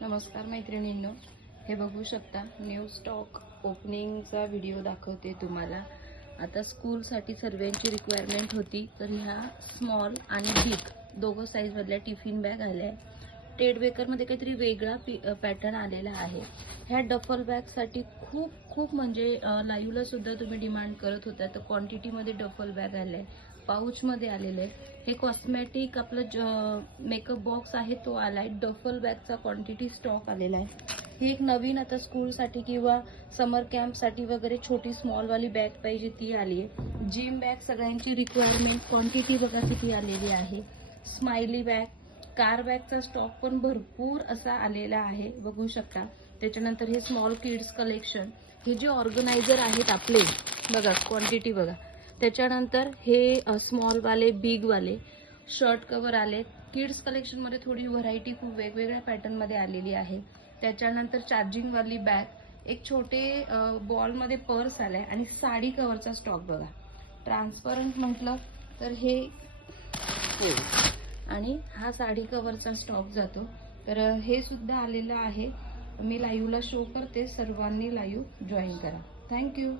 नमस्कार मैत्रिणींनो, हे बघू शकता न्यू स्टॉक ओपनिंगचा व्हिडिओ दाखवते तुम्हाला। आता स्कूलसाठी सर्वांची रिक्वायरमेंट होती, तर ह्या स्मॉल आणि बिग दोघं साईज मधल्या टिफिन बॅग आल्या। टेड बेकर मध्ये काहीतरी वेगळा पॅटर्न आलेला आहे। ह्या डफल बॅग साठी खूप म्हणजे लाईव्हला सुद्धा तुम्ही डिमांड करत होता, तर क्वांटिटी मध्ये डफल बॅग आले, पाउच मध्ये आलेले। हे कॉस्मेटिक आपलं मेकअप बॉक्स आहे तो आलाय। डफल बॅगचा क्वांटिटी स्टॉक आलेला आहे। ही एक नवीन आता स्कूल साठी किंवा समर कॅम्प साठी वगैरे छोटी स्मॉल वाली बॅग पाहिजे ती आली आहे। जिम बॅग सगळ्यांची रिक्वायरमेंट, क्वांटिटी बघा किती आलेली आहे। स्माइली बॅग, कार बॅगचा स्टॉक पण भरपूर असा आलेला आहे, बघू शकता। त्याच्यानंतर हे स्मॉल किड्स कलेक्शन, हे जे ऑर्गनायझर आहेत आपले बघा, क्वांटिटी बघा। त्याच्यानंतर हे स्मॉल वाले, बिग वाले शर्ट कव्हर आले। किड्स कलेक्शन मध्ये थोडी व्हरायटी खूप वेगवेगळ्या पॅटर्न मध्ये आलेली आहे। त्याच्यानंतर चार्जिंग वाली बॅग, एक छोटे बॉल मध्ये पर्स आलाय आणि साडी कव्हरचा स्टॉक बघा। ट्रान्सपरंट म्हटलं तर हे आणि हा साडी कव्हरचा स्टॉक जातो, तर हे सुद्धा आलेलं आहे। मी लाईव्हला शो करते, सर्वांनी लाईव्ह जॉईन करा। थँक्यू।